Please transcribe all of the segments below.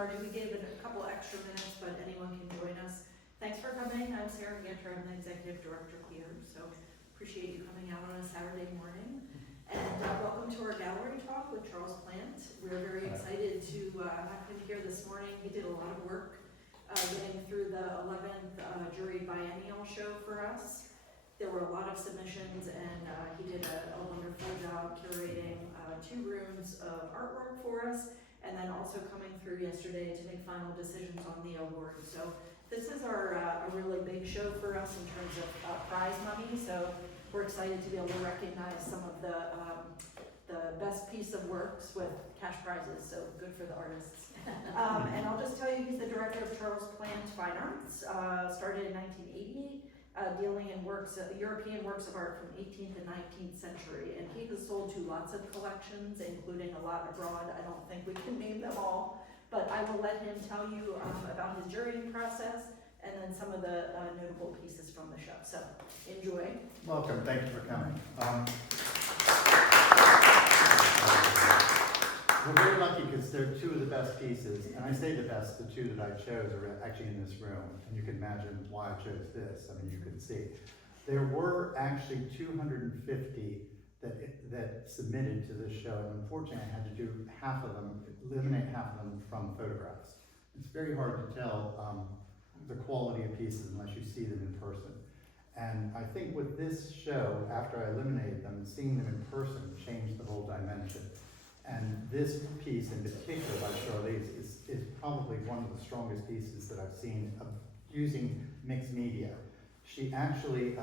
started. We gave it a couple extra minutes, but anyone can join us. Thanks for coming. I'm Sarah Geffrye. I'm the executive director here, so appreciate you coming out on a Saturday morning. And welcome to our gallery talk with Charles Plante. We're very excited to have him here this morning. He did a lot of work getting through the 11th Juror Biennial show for us. There were a lot of submissions, and he did a wonderful job curating 2 rooms of artwork for us, and then also coming through yesterday to make final decisions on the award. So this is our a really big show for us in terms of prize money. So we're excited to be able to recognize some of the best piece of works with cash prizes. So good for the artists. And I'll just tell you, he's the director of Charles Plante Fine Arts. Started in 1988. Dealing in European works of art from 18th and 19th century, and he has sold to lots of collections, including a lot abroad. I don't think we can name them all, but I will let him tell you about his jurying process and then some of the notable pieces from the show. So enjoy. Welcome, thank you for coming. We're very lucky because they're 2 of the best pieces, and I say the best, the 2 that I chose are actually in this room, and you can imagine why I chose this. I mean, you can see. There were actually 250 that submitted to this show, and unfortunately I had to do half of them, eliminate half of them from photographs. It's very hard to tell the quality of pieces unless you see them in person. And I think with this show, after I eliminated them, seeing them in person changed the whole dimension. And this piece in particular by Charlize is probably one of the strongest pieces that I've seen of using mixed media. She actually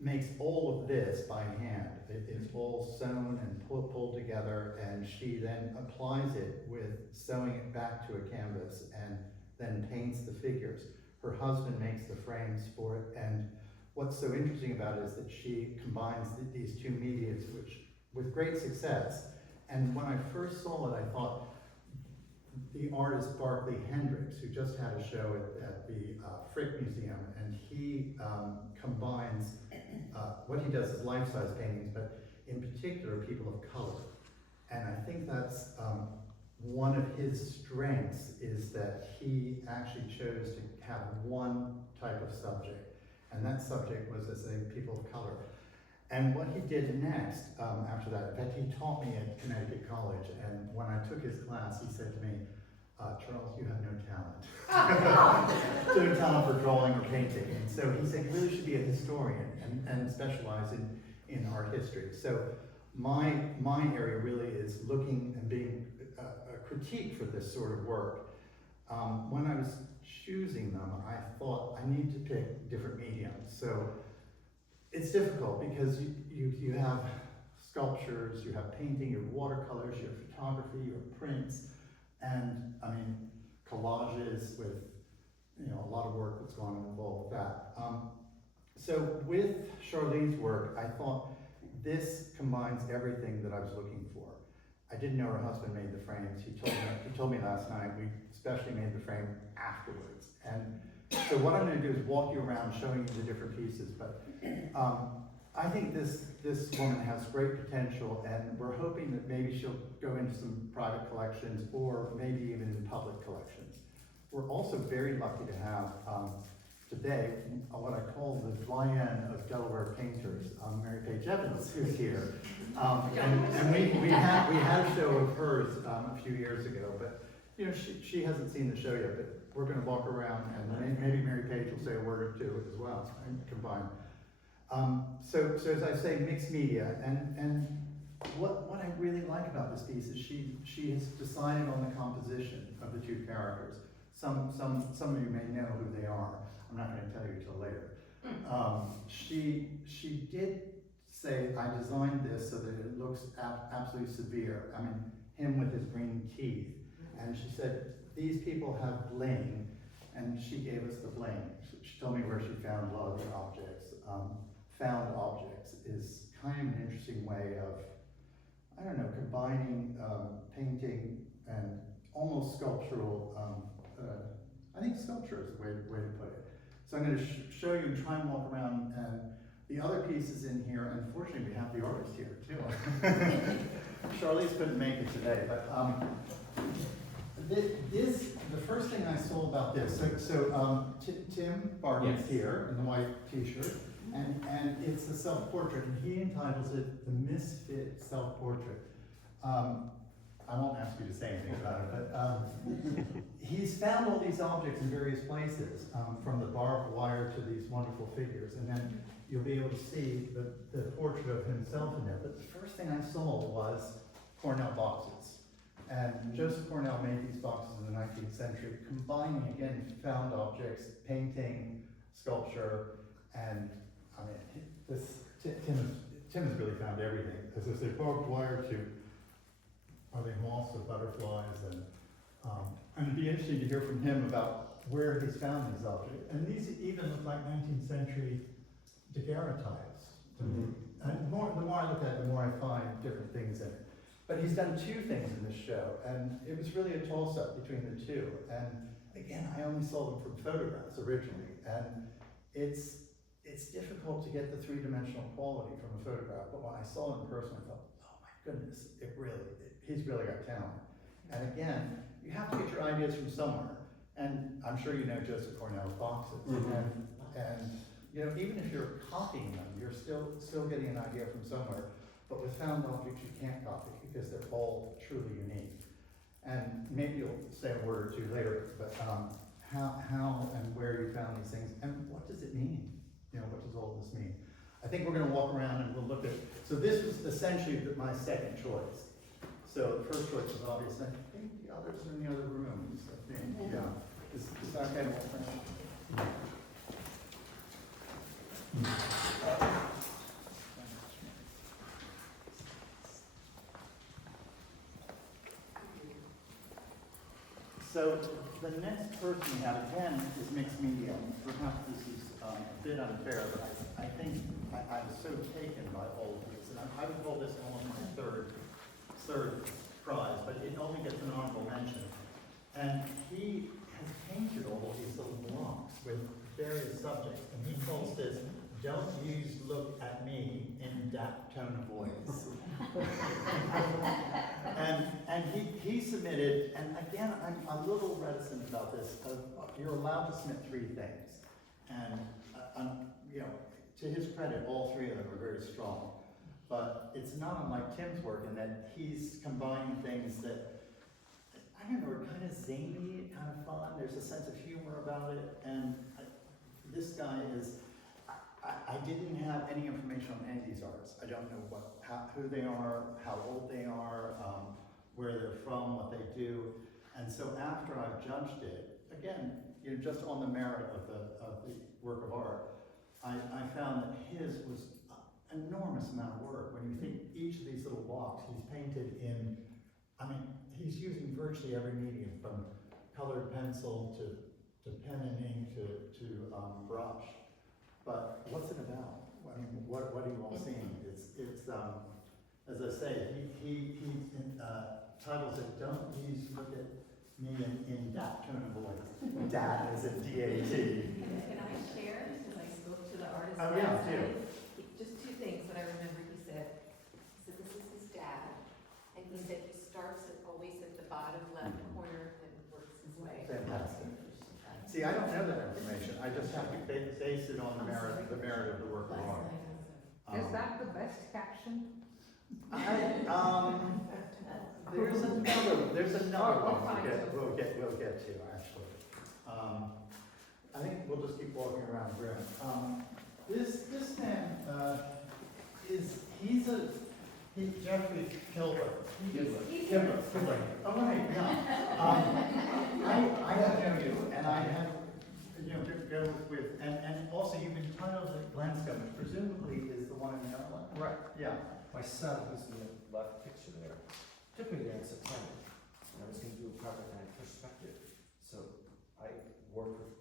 makes all of this by hand. It's all sewn and pulled together, and she then applies it with sewing it back to a canvas and then paints the figures. Her husband makes the frames for it, and what's so interesting about it is that she combines these 2 medias with great success. And when I first saw it, I thought the artist Barclay Hendricks, who just had a show at the Frick Museum, and he combines, what he does is life-size paintings, but in particular people of color. And I think that's one of his strengths, is that he actually chose to have one type of subject, and that subject was, as I say, people of color. And what he did next, after that, in fact, he taught me at Connecticut College, and when I took his class, he said to me, Charles, you have no talent. No talent for drawing or painting. And so he said, you really should be a historian and specialize in art history. So my area really is looking and being a critique for this sort of work. When I was choosing them, I thought I need to pick different mediums. So it's difficult because you have sculptures, you have painting, you have watercolors, you have photography, you have prints, and I mean collages with a lot of work that's gone involved with that. So with Charlize's work, I thought this combines everything that I was looking for. I didn't know her husband made the frames. He told me last night. We especially made the frame afterwards. And so what I'm going to do is walk you around showing you the different pieces, but I think this woman has great potential, and we're hoping that maybe she'll go into some private collections or maybe even in public collections. We're also very lucky to have today what I call the doyenne of Delaware painters, Mary Page Evans, who's here. And we had a show of hers a few years ago, but she hasn't seen the show yet, but we're going to walk around, and maybe Mary Page will say a word or two as well, and combine. So as I say, mixed media, and what I really like about this piece is she has decided on the composition of the 2 characters. Some of you may know who they are. I'm not going to tell you till later. She did say, I designed this so that it looks absolutely severe. I mean, him with his green teeth. And she said, these people have bling, and she gave us the bling. She told me where she found a lot of the objects. Found objects is kind of an interesting way of, I don't know, combining painting and almost sculptural, I think sculpture is the way to put it. So I'm going to show you and try and walk around, and the other pieces in here, unfortunately we have the artist here too. Charlize couldn't make it today, but the first thing I saw about this, Tim Barton's Yes. here in the white t-shirt, and it's a self-portrait, and he entitles it The Misfit Self-Portrait. I won't ask you to say anything about it, but he's found all these objects in various places, from the barbed wire to these wonderful figures, and then you'll be able to see the portrait of himself in there. But the first thing I saw was Cornell boxes. And Joseph Cornell made these boxes in the 19th century, combining, again, found objects, painting, sculpture, and, I mean, Tim has really found everything. As I say, barbed wire to, are they moths or butterflies? And it'd be interesting to hear from him about where he's found these objects. And these even look like 19th century daguerreotypes to me. And the more I look at it, the more I find different things in it. But he's done two things in this show, and it was really a toss-up between the two. And again, I only saw them from photographs originally, and it's difficult to get the three-dimensional quality from a photograph. But when I saw it in person, I thought, oh my goodness, he's really got talent. And again, you have to get your ideas from somewhere. And I'm sure you know Joseph Cornell's boxes. And you know, even if you're copying them, you're still getting an idea from somewhere. But with found objects, you can't copy because they're all truly unique. And maybe you'll say a word or two later, but how and where you found these things, and what does it mean? You know, what does all this mean? I think we're going to walk around and we'll look at. So this was essentially my second choice. So the first choice was obvious. I think the others are in the other rooms. I think, yeah. Is that okay? So the next person we have again is mixed media. Perhaps this is a bit unfair, but I think I was so taken by all of these, and I would call this almost my third prize, but it only gets an honorable mention. And he has painted all of these little blocks with various subjects, and he calls this "Don't Use Look at Me" in that tone of voice. and he submitted, and again, I'm a little reticent about this. You're allowed to submit 3 things, and you know, to his credit, all 3 of them are very strong. But it's not unlike Tim's work in that he's combining things that, I don't know, are kind of zany, kind of fun. There's a sense of humor about it, and this guy is. I didn't have any information on any of these artists. I don't know who they are, how old they are, where they're from, what they do. And so after I've judged it, again, you know, just on the merit of the work of art, I found that his was an enormous amount of work. When you think each of these little blocks, he's painted in, I mean, he's using virtually every medium, from colored pencil to pen and ink to brush. But what's it about? I mean, what are you all seeing? It's as I say, he titles it "Don't Use Look at Me in that tone of voice." Dat is in D-A-T. Can I share, because I spoke to the artist Oh, last yeah, night? do. Just 2 things that I remember he said. He said this is his dad, and he said he starts always at the bottom left corner and works his way. Fantastic. See, I don't know that information. I just have to base it on the merit of the work of art. Is that the best caption? There's another one we'll get to actually. I think we'll just keep walking around the room. This man he's Geffrye Museum. Oh right, yeah. I know you, and I have to go with, and also you've entitled it Landscape, which presumably is the one in Maryland. Right. Yeah. My son, who's in the left picture there, took me there in September, and I was going to do a project on perspective. So I worked with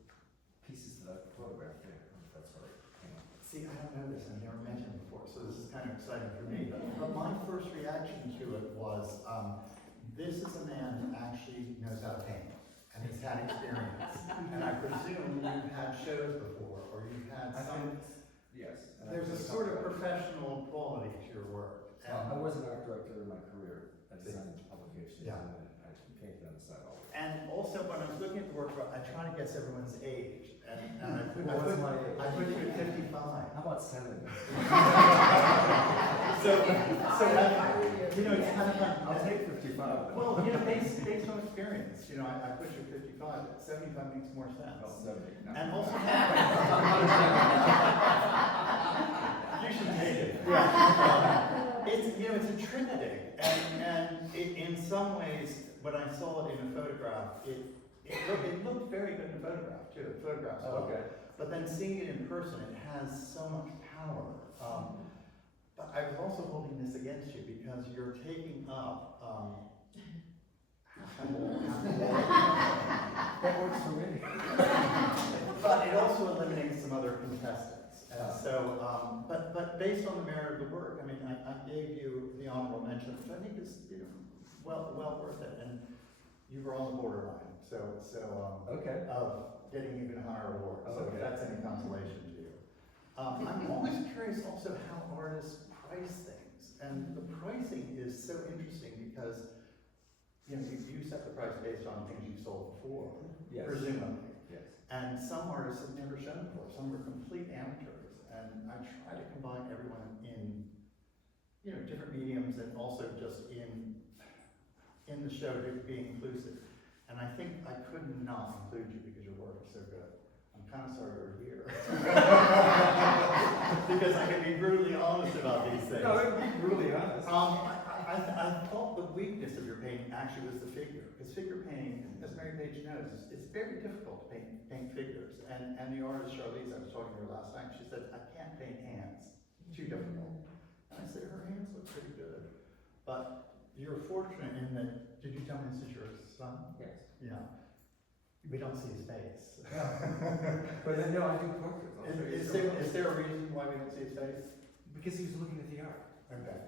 pieces that I've photographed there. That's what I came up with. See, I don't know this, I've never met him before, so this is kind of exciting for me. But my first reaction to it was, this is a man who actually knows how to paint, and he's had experience. And I presume you've had shows before, or you've had some. Yes. There's a sort of professional quality to your work. I was an art director in my career. I designed publications, Yeah. and I painted on the side all the time. work, I try to guess everyone's age, and What was my age? I put you at 55. How about 7? So, you know, it's kind of fun. I'll take 55. Well, you know, based on experience, you know, I push you 55, 75 makes more sense. Oh, 70. No. And also, you should take it. Yeah. It's, you know, it's intimidating, and in some ways, when I saw it in a photograph, it looked very good in a photograph too. The photographs. Okay. But then seeing it in person, it has so much power. But I was also holding this against you because you're taking up That works for me. but it also eliminates some other contestants. And so, but based on the merit of the work, I mean, I gave you the honorable mention, which I think is, you know, well worth it. And you were on the borderline, so Okay. of getting even a higher award. So Okay. if that's any consolation to you. I'm always curious also how artists price things, and the pricing is so interesting because, you know, you set the price based on things you sold before, Yes. presumably. Yes. And some artists have never shown before, some are complete amateurs, and I try to combine everyone in, you know, different mediums and also just in the show to be inclusive. And I think I could not include you because your work is so good. I'm kind of sorry you're here. Because I can be brutally honest about these things. No, be brutally honest. I thought the weakness of your painting actually was the figure, because figure painting, as Mary Page knows, it's very difficult to paint figures. And the artist Charlize, I was talking to her last night, she said, I can't paint hands, too difficult. And I said, her hands look pretty good. But you're fortunate in that, did you tell me this is your son? Yes. Yeah. We don't see his face. But then, no, I do portraits. I'll show you Is some. there a reason why we don't see his face? Because he was looking at the art. Okay.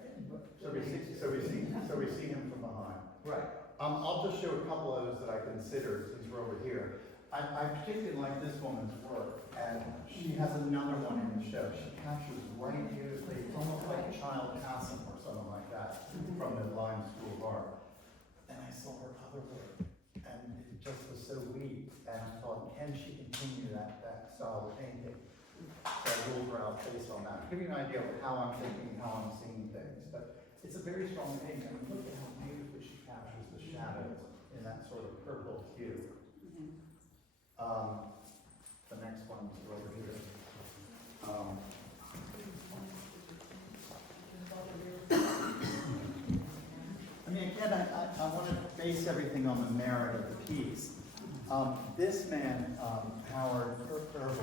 So we see him from behind. Right. I'll just show a couple of those that I considered since we're over here. I particularly like this woman's work, and she has another one in the show. She captures right beautifully. It's almost like Child Cassim or something like that from the Lime School of Art. And I saw her other work, and it just was so weak. And I thought, can she continue that style of painting? So I ruled her out based on that. To give you an idea of how I'm thinking, how I'm seeing things. But it's a very strong painting. I mean, look at how beautifully she captures the shadows in that sort of purple hue. The next one is over here. I mean, again, I want to base everything on the merit of the piece. This man, Howard Herbal,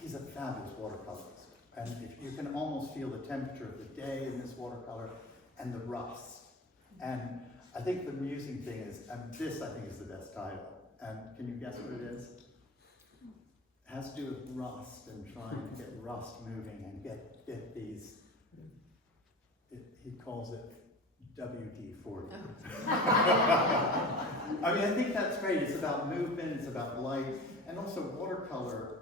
he's a fabulous watercolorist. And if you can almost feel the temperature of the day in this watercolor and the rust. And I think the amusing thing is, and this I think is the best title. And can you guess what it is? It has to do with rust and trying to get rust moving and get these, he calls it WD-40. I mean, I think that's great. It's about movement, it's about light, and also watercolor,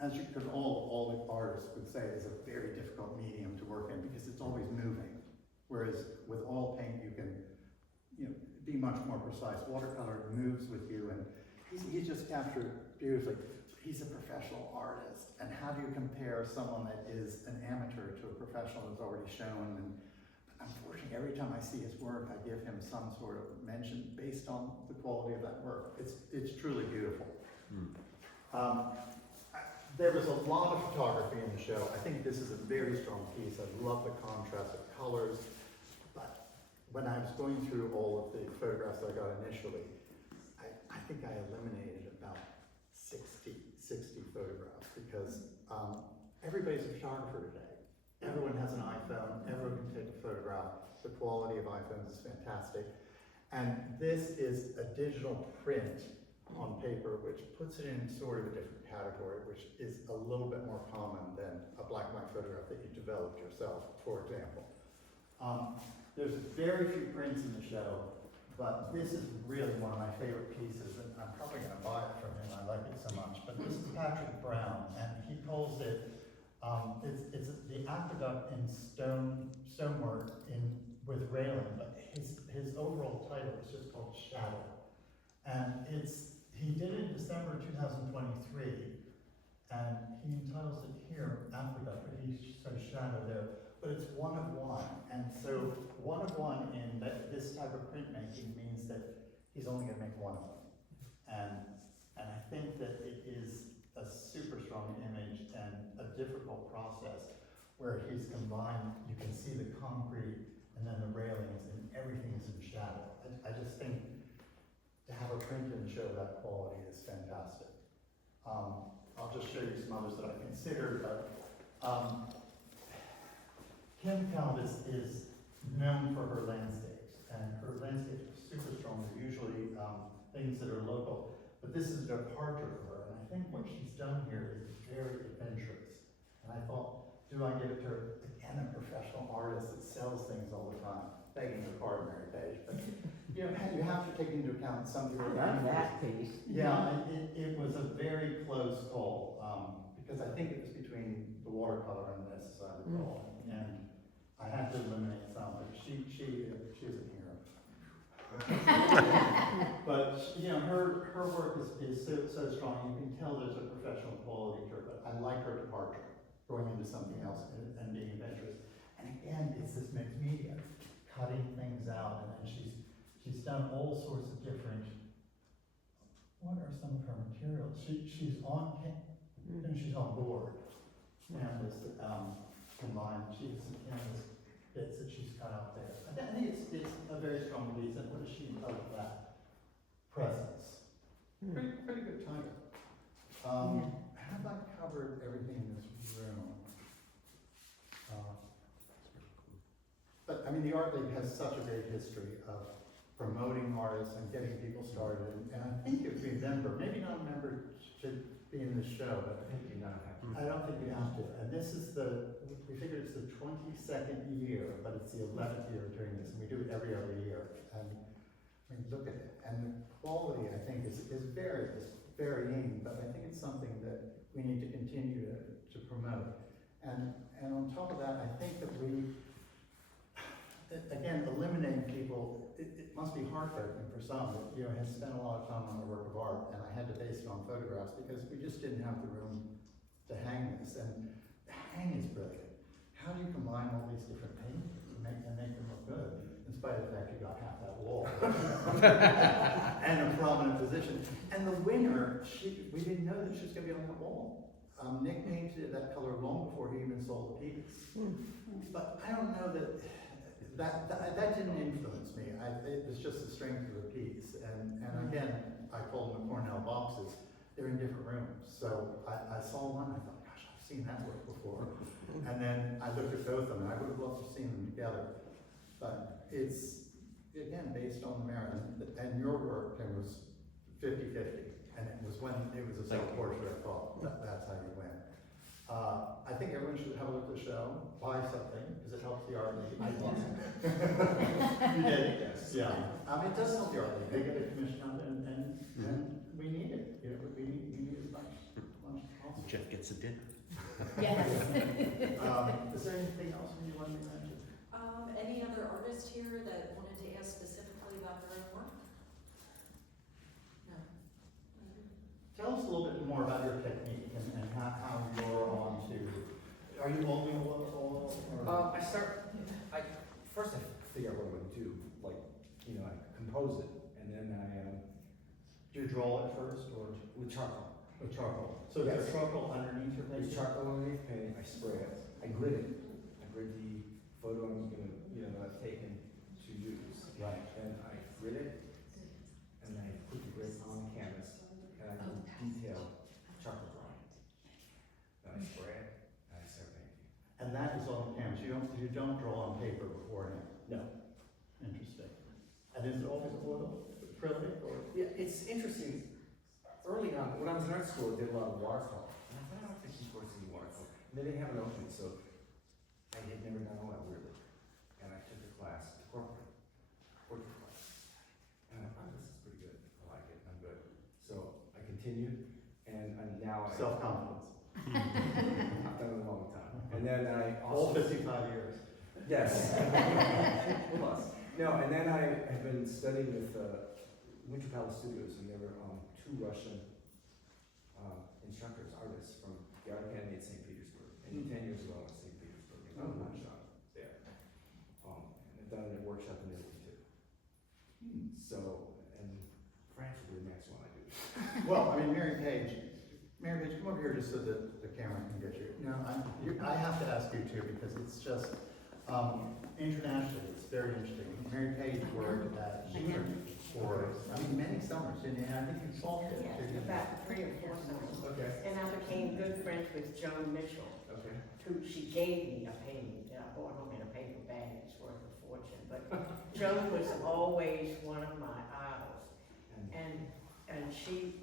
as you could all the artists would say, is a very difficult medium to work in because it's always moving. Whereas with oil paint, you can, you know, be much more precise. Watercolor moves with you, and he's just captured beautifully. He's a professional artist, and how do you compare someone that is an amateur to a professional that's already shown? And unfortunately, every time I see his work, I give him some sort of mention based on the quality of that work. It's truly beautiful. There was a lot of photography in the show. I think this is a very strong piece. I love the contrast of colors. But when I was going through all of the photographs I got initially, I think I eliminated about 60 photographs because everybody's a photographer today. Everyone has an iPhone, everyone can take a photograph. The quality of iPhones is fantastic. And this is a digital print on paper, which puts it in sort of a different category, which is a little bit more common than a black and white photograph that you developed yourself, for example. There's very few prints in the show, but this is really one of my favorite pieces, and I'm probably going to buy it from him. I like it so much. But this is Patrick Brown, and he calls it, it's the aqueduct in stonework with railing, but his overall title is just called Shadow. And he did it in December 2023, and he entitles it here, Africa, but he says shadow there. But it's one of one, and so one of one in this type of printmaking means that he's only gonna make one of them. And I think that it is a super strong image and a difficult process where he's combined, you can see the concrete and then the railings and everything is in shadow. I just think to have a print and show that quality is fantastic. I'll just show you some others that I considered, but Kim Feld is known for her landscapes, and her landscapes are super strong. They're usually things that are local, but this is a departure for her, and I think what she's done here is very adventurous. And I thought, do I give it to her? Again, a professional artist that sells things all the time. Begging her pardon, Mary Page, but you have to take into account some people. I love that piece. Yeah, it was a very close call, because I think it was between the watercolor and this, as I recall, and I had to eliminate some, but she is a hero. But, her work is so strong, you can tell there's a professional quality to her, but I like her departure, going into something else and being adventurous. And again, it's this mixed media, cutting things out, and then she's done all sorts of different, what are some of her materials? She's on board, canvas, combined, she has some canvas bits that she's cut out there. I think it's a very strong piece, and what does she tell of that? Presence. Pretty good title. Have I covered everything in this room? But I mean, the Art League has such a great history of promoting artists and getting people started, and I think if we member, maybe not a member should be in this show, but I think you not have to. I don't think we have to. And this is we figured it's the 22nd year, but it's the 11th year doing this, and we do it every other year. And I mean, look at it. And the quality, I think, is varying, but I think it's something that we need to continue to promote. And on top of that, I think that we, again, eliminating people, it must be heartbreaking for some that, had spent a lot of time on a work of art, and I had to base it on photographs because we just didn't have the room to hang this. And the hang is brilliant. How do you combine all these different paintings and make them look good, in spite of the fact you got half that wall and a prominent position? And the winner, we didn't know that she was going to be on that wall. Nick painted that color long before he even sold the piece. But I don't know that didn't influence me. It was just the strength of the piece. And again, I call them the Cornell boxes. They're in different rooms. So I saw one, I thought, gosh, I've seen that work before. And then I looked at both of them, and I would have loved to have seen them together. But it's, again, based on the merit. And your work, Tim, was 50-50. And it was a self-portrait, I thought, that's how you went. I think everyone should have a look at the show, buy something, because it helps the Art League. I bought it. You did? Yes. Yeah. It does help the Art League. They get a commission on it, and we need it. We need as much as possible. Jeff gets a dinner. Yes. Is there anything else you want me to mention? Any other artists here that wanted to ask specifically about their own work? No. Tell us a little bit more about your technique and how you're on to. Are you molding oil? First I figure out what I'm going to do. Like, I compose it, and then Do you draw it first, or with charcoal. with charcoal? So Yes. there's charcoal underneath your There's paper? charcoal underneath painting, I spray it, I grid it. I grid the photo I'm gonna, that I've taken to use. Right. Then I grid it, and then I put the grid on the canvas, and I do detailed charcoal drawing. Then I spray it, and I start painting. And that is on the canvas. You don't draw on paper beforehand. No. Interesting. And is it always oil, acrylic, or? Yeah, it's interesting. Early on, when I was in art school, I did a lot of watercolor. And I thought, I don't think these courses in watercolor. And they didn't have an opening, so I had never done all that weirdly. And I took a class, portrait class. And I thought, this is pretty good. I like it, I'm good. So I continued, and now Self-confidence. I've done it a long time. And then I All also. 55 years. Yes. Plus. No, and then I have been studying with Winter Palace Studios, and there were two Russian instructors, artists from the Art Academy at St. Petersburg, and 10 years ago at St. Petersburg, and I'm not shot there. And I've done a workshop in Italy too. So, and France will be the next one I do. Well, I mean, Mary Page, come over here just so that the camera can get you. No, I have to ask you too, because it's just, internationally, it's very interesting. Mary Page worked at Juror for, many summers, and I think you taught it. Yeah, about 3 or 4 summers. Okay. And I became good friends with Joan Mitchell, Okay. who she gave me a painting that I bought home in a paper bag. It's worth a fortune. But Joan was always one of my idols. And she,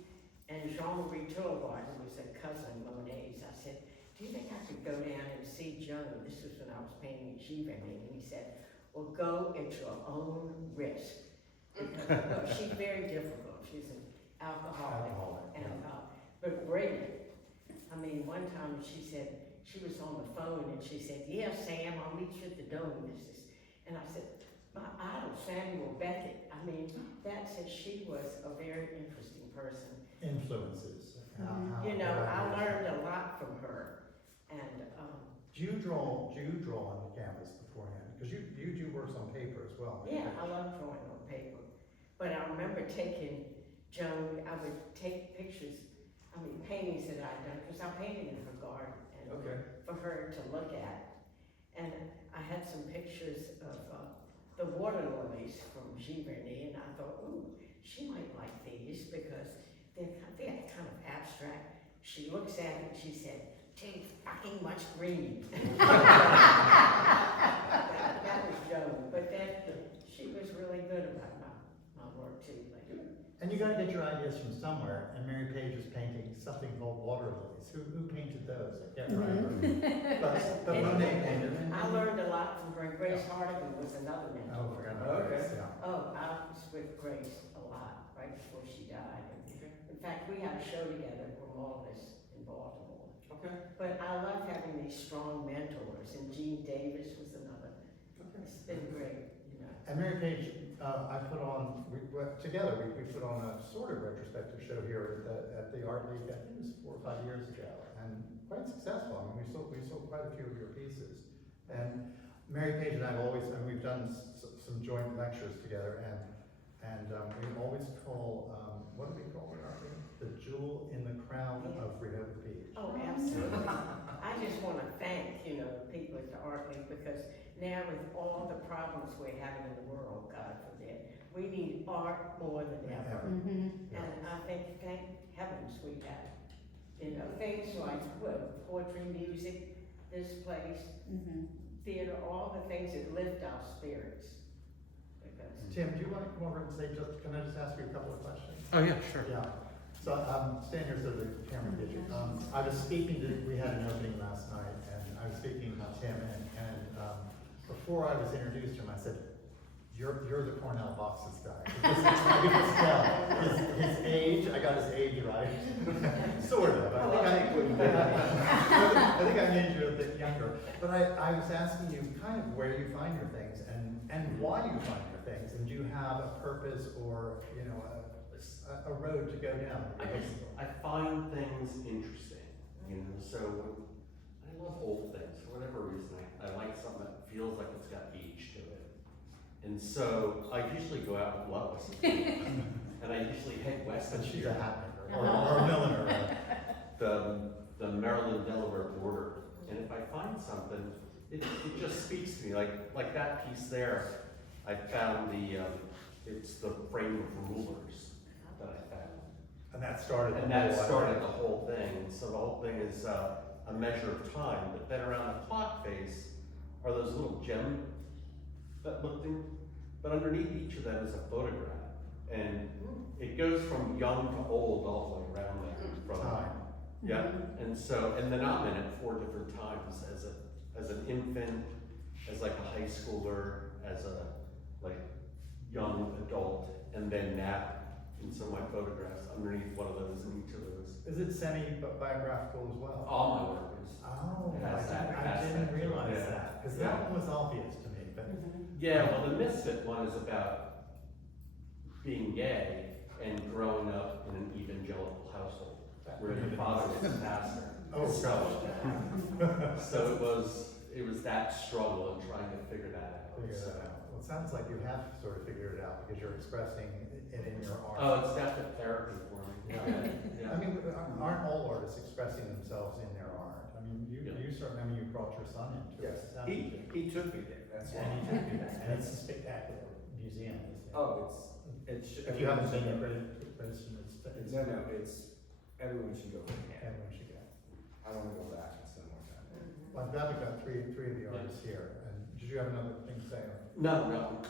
and Jean-Marie Tourvard, who was a cousin of Monet's, I said, do you think I could go down and see Joan? This was when I was painting at Geffrye Museum. And he said, well, go at your own risk. Because well, she's very difficult. She's an alcoholic. But brilliant. I mean, one time she said, she was on the phone and she said, yeah, Sam, I'll meet you at the Dome. And I said, my idol, Samuel Beckett. I mean, that said, she was a very interesting person. Influences. You know, I learned a lot from her. And Do you draw on the canvas beforehand? Because you do work on paper as well. yeah, I love drawing on paper. But I remember taking Joan, I would take pictures, paintings that I'd done, because I painted in her garden. And Okay. for her to look at. And I had some pictures of the water lilies from Geffrye, and I thought, ooh, she might like these because they're kind of abstract. She looks at it and she said, "Take fucking much green." that was Joan, but she was really good about my work too. And you gotta get your ideas from somewhere, and Mary Page was painting something called water lilies. Who painted those? I can't remember. But Monet painted them. I learned a lot from her. Grace Hardigan was another mentor. Oh, forgot about Okay. this, yeah. Oh, I was with Grace a lot, right before she died. In fact, we had a show together for Marvelous in Baltimore. Okay. But I love having these strong mentors, and Jean Davis was another. It's been great, you know. And Mary Page, I put on, we put on a sort of retrospective show here at the Art League, I think it was 4 or 5 years ago, and quite successful. I mean, we sold quite a few of your pieces. And Mary Page and I have always, and we've done some joint lectures together, and we always call, what do we call it, Art League? The jewel in the crown of Rehoboth Beach. Oh, absolutely. I just want to thank, the people at the Art League, because now with all the problems we're having in the world, God forbid, we need art more than ever. And I think, thank heavens we have, things like, poetry, music, this place, theater, all the things that lift our spirits. Because Tim, do you want to come over and say, can I just ask you a couple of questions? Oh, yeah, sure. Yeah. So, stand here so the camera can get you. I was speaking we had an opening last night, and I was speaking to Tim, and before I was introduced to him, I said, you're the Cornell boxes guy. Because I could just tell his age, I got his age right. Sort of. I think I made you a bit younger. But I was asking you kind of where you find your things and why you find your things, and do you have a purpose or, a road to go down? I find things interesting, so I love old things. For whatever reason, I like something that feels like it's got age to it. And so I usually go out with Lois, and I usually head west. And she's a hat maker, or Uh-huh. a milliner. The Maryland-Delaware border. And if I find something, it just speaks to me. Like that piece there, I found it's the frame of rulers that I found. And that started. And that started the whole thing. So the whole thing is a measure of time. But then around the clock face are those little gems that look in, but underneath each of them is a photograph. And it goes from young to old all the way around there. From Time. Yeah. And then I'm in it 4 different times as an infant, as like a high schooler, as a young adult, and then now in some of my photographs underneath one of those and each of those. Is it semi-biographical as well? All my work is. Oh, It has that I didn't aspect to it, realize yeah. that, because that one was obvious to me, but. Yeah, well, the Misfit one is about being gay and growing up in an evangelical household where your father was a pastor. Oh, So it was that struggle and trying to figure that out. Figure that out. Well, it sounds like you have sort of figured it out because you're expressing it in your art. Oh, it's definitely therapy for me. Yeah. I mean, aren't all artists expressing themselves in their art? I mean, you certainly, you brought your son into it. He took me there, that's why. And he took me there, and it's a spectacular museum, isn't it? Oh, it's. If you haven't been there, Kristen, It's, everyone should go there. everyone should go. I want to go back and spend more time there. Well, I'm glad we've got three of the artists here. And did you have another thing to say? No.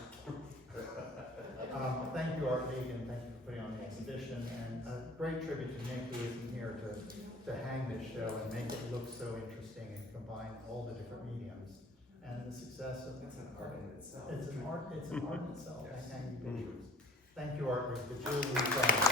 Thank you, Art League, and thank you for putting on the exhibition, and a great tribute to Nick, who isn't here to hang this show and make it look so interesting and combine all the different mediums, and the success of. That's an art in itself. It's an art in itself, Yes. hanging pictures. Thank you, Art League, the Juror.